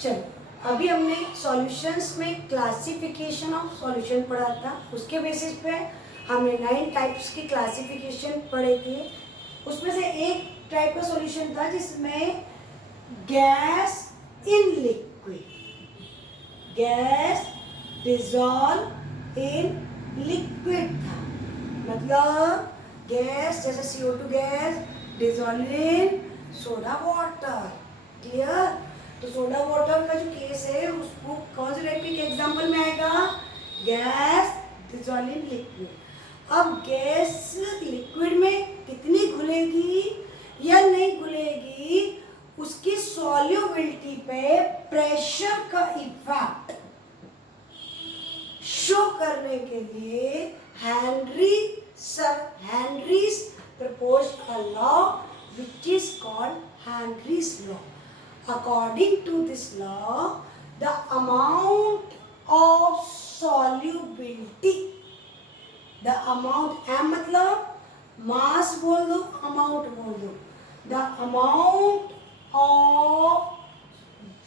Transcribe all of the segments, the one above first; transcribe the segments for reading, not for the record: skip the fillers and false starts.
चलो अभी हमने सॉल्यूशंस में क्लासिफिकेशन ऑफ सॉल्यूशन पढ़ा था, उसके बेसिस पे हमने 9 टाइप्स की क्लासिफिकेशन पढ़े थे। उसमें से एक टाइप का सॉल्यूशन था जिसमें gas in liquid, gas dissolve in liquid था। मतलब गैस जैसे CO2 gas dissolve in soda water. Clear? तो सोडा वाटर का जो केस है उसको कौन से टाइप के एग्जांपल में आएगा? Gas dissolve in liquid. अब गैस लिक्विड में कितनी घुलेगी या नहीं घुलेगी, उसकी सॉल्युबिलिटी पे प्रेशर का इफेक्ट शो करने के लिए Henry's proposed a law which is called Henry's law. According to this law, the amount of solubility, the amount M मतलब मास बोल दो, अमाउंट बोल दो, the amount of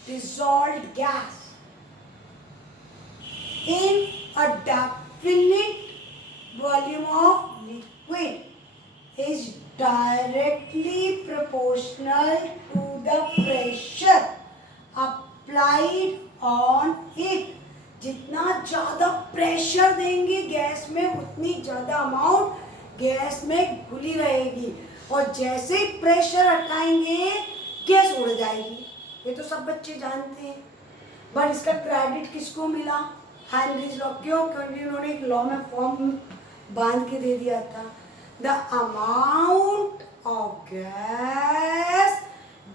dissolved gas in a definite volume of liquid is directly proportional to the pressure applied on it. जितना ज़्यादा pressure देंगे gas में उतनी ज़्यादा अमाउंट गैस में घुली रहेगी, और जैसे ही प्रेशर हटाएंगे गैस उड़ जाएगी। ये तो सब बच्चे जानते हैं, बट इसका क्रेडिट किसको मिला? Henry's law. क्यों? क्योंकि उन्होंने एक लॉ में फॉर्म बांध के दे दिया था। The amount of gas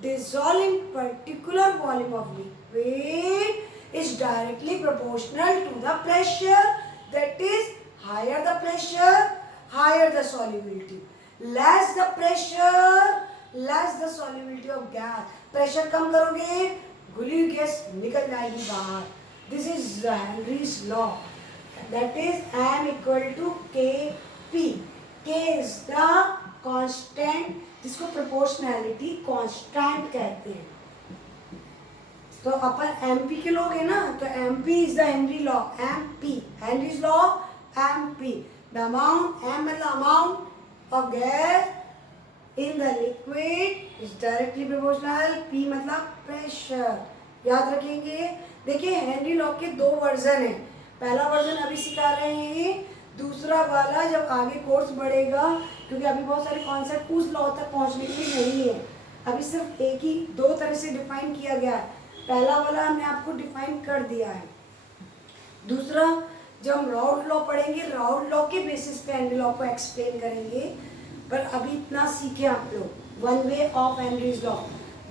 dissolved in particular volume of liquid is directly proportional to the pressure. That is, higher the pressure, higher the solubility. Less the pressure, less the solubility of gas. Pressure कम करोगे घुली हुई gas निकल जाएगी बाहर। This is Henry's law. That is M equal to Kp. K is the constant जिसको proportionality constant कहते हैं। तो अपन एमपी के लोग हैं ना, तो MP is the Henry law. MP Henry's law MP, the amount, M मतलब amount of gas in the liquid is directly proportional, P मतलब प्रेशर। याद रखेंगे। देखिए हेनरी लॉ के 2 वर्जन हैं। पहला वर्जन अभी सिखा रहे हैं, दूसरा वाला जब आगे कोर्स बढ़ेगा, क्योंकि अभी बहुत सारे कॉन्सेप्ट उस लॉ तक पहुंचने के लिए नहीं है। अभी सिर्फ एक ही 2 तरह से डिफाइन किया गया है। पहला वाला हमने आपको डिफाइन कर दिया है। दूसरा जब हम राउल्ट लॉ पढ़ेंगे, राउल्ट लॉ के बेसिस पे हेनरी लॉ को एक्सप्लेन करेंगे। पर अभी इतना सीखे आप लोग। One way of Henry's law,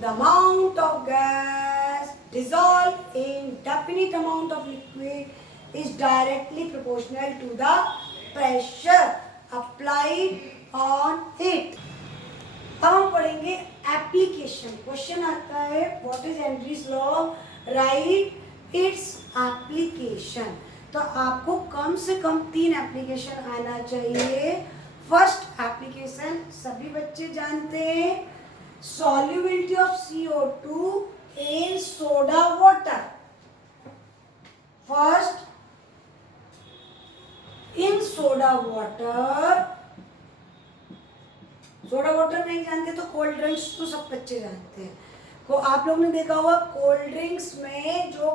the amount of gas dissolve in definite amount of liquid is directly proportional to the pressure applied on it. अब हम पढ़ेंगे एप्लीकेशन। क्वेश्चन आता है what is Henry's law, right its application. तो आपको कम से कम 3 application आना चाहिए। फर्स्ट एप्लीकेशन सभी बच्चे जानते हैं, solubility of CO2 in soda water. First, in soda water नहीं जानते तो कोल्ड ड्रिंक्स तो सब बच्चे जानते हैं। को आप लोग ने देखा होगा कोल्ड ड्रिंक्स में जो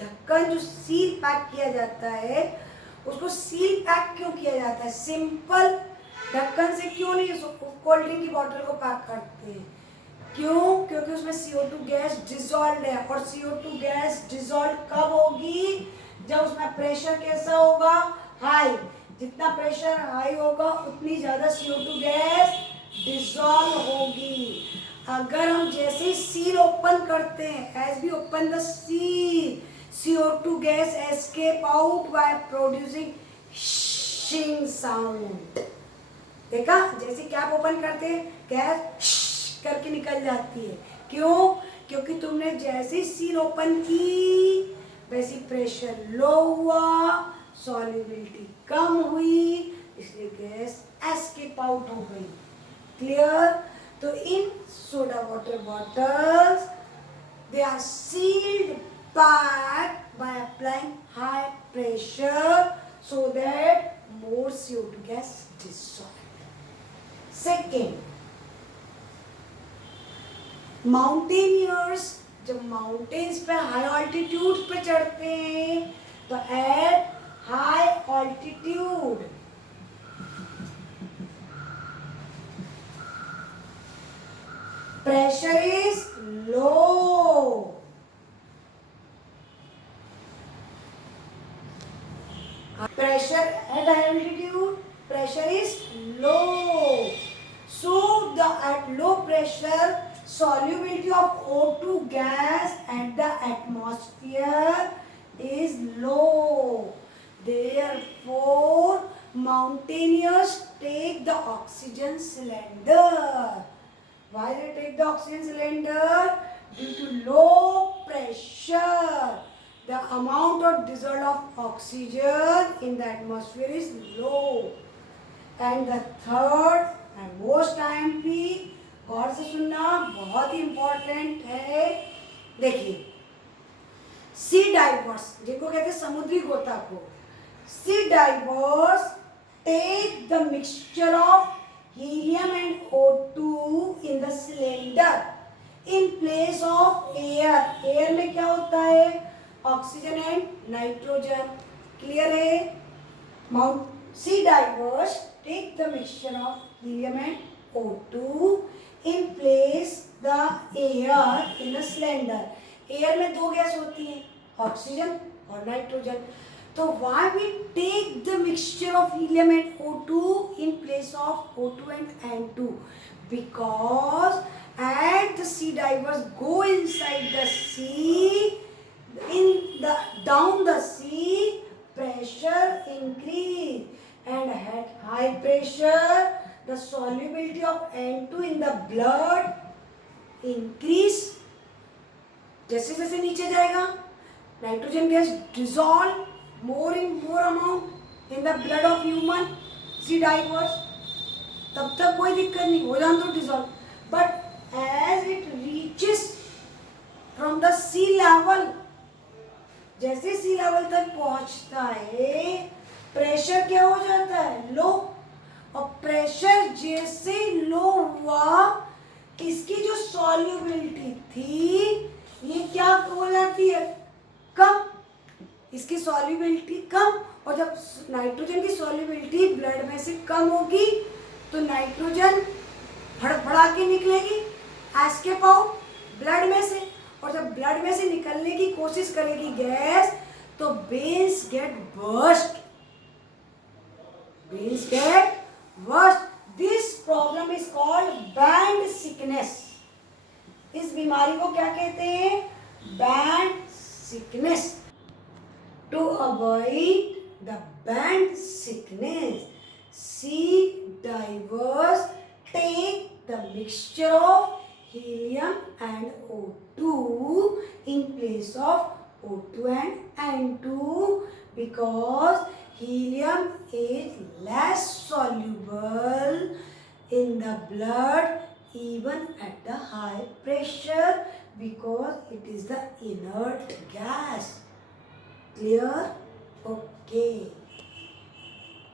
ढक्कन जो सील पैक किया जाता है, उसको सील पैक क्यों किया जाता है? सिंपल ढक्कन से क्यों नहीं कोल्ड ड्रिंक की बोतल को पैक करते हैं? क्यों? क्योंकि उसमें CO2 गैस डिसॉल्व है, और CO2 गैस डिसॉल्व कब होगी? जब उसमें प्रेशर कैसा होगा? हाई। जितना प्रेशर हाई होगा उतनी ज़्यादा CO2 गैस डिसॉल्व होगी। अगर हम जैसे ही सील ओपन करते हैं, as we open the seal, CO2 gas escape out by producing hissing sound. देखा? जैसे कैप ओपन करते हैं गैस करके निकल जाती है। क्यों? क्योंकि तुमने जैसे सील ओपन की वैसे प्रेशर लो हुआ, सॉल्युबिलिटी कम हुई, इसलिए गैस एस्केप आउट हो गई। क्लियर? तो इन soda water bottles They are sealed back by applying high pressure so that more CO2 gas dissolved. Second, mountaineers जब माउंटेन्स पे हाई ऑल्टीट्यूड पे चढ़ते हैं तो at high altitude pressure is low. Pressure at high altitude, pressure is low. So at low pressure, solubility of O2 gas at the atmosphere is low. Therefore, mountaineers take the oxygen cylinder. Why they take the oxygen cylinder? Due to low pressure, the amount of dissolved of oxygen in the atmosphere is low. And the third and most IMP, गौर से सुनना, बहुत ही important है. देखिए, सी diverse जिनको कहते हैं समुद्री गोताखोर, sea divers take the mixture of helium and O2 in the cylinder in place of air. Air में क्या होता है? Oxygen and nitrogen. Clear है? Sea divers take the mixture of helium and O2 in place the air in the cylinder. Air में दो gas होती हैं, oxygen और nitrogen. So why we take the mixture of helium and O2 in place of O2 and N2? Because as the sea divers go inside the sea, down the sea, pressure increase, and at high pressure, the solubility of N2 in the blood increase. जैसे जैसे नीचे जाएगा, nitrogen gas dissolve more amount in the blood of human sea divers. तब तक कोई दिक्कत नहीं, हो जान तो dissolve. But as it reaches from the sea level, जैसे sea level तक पहुंचता है, प्रेशर क्या हो जाता है? लो. और प्रेशर जैसे लो हुआ, इसकी जो सॉल्युबिलिटी थी, ये क्या हो जाती है? कम. इसकी सॉल्युबिलिटी कम. और जब नाइट्रोजन की सॉल्युबिलिटी ब्लड में से कम होगी तो नाइट्रोजन फड़फड़ा के निकलेगी, एस्केप आउट ब्लड में से. और जब ब्लड में से निकलने की कोशिश करेगी गैस, तो veins get burst. Veins get burst. This problem is called bend sickness. इस बीमारी को क्या कहते हैं? Bend sickness. To avoid the band sickness, sea divers take the mixture of helium and O2 in place of O2 and N2 because helium is less soluble in the blood even at the high pressure because it is the inert gas. Clear? Okay.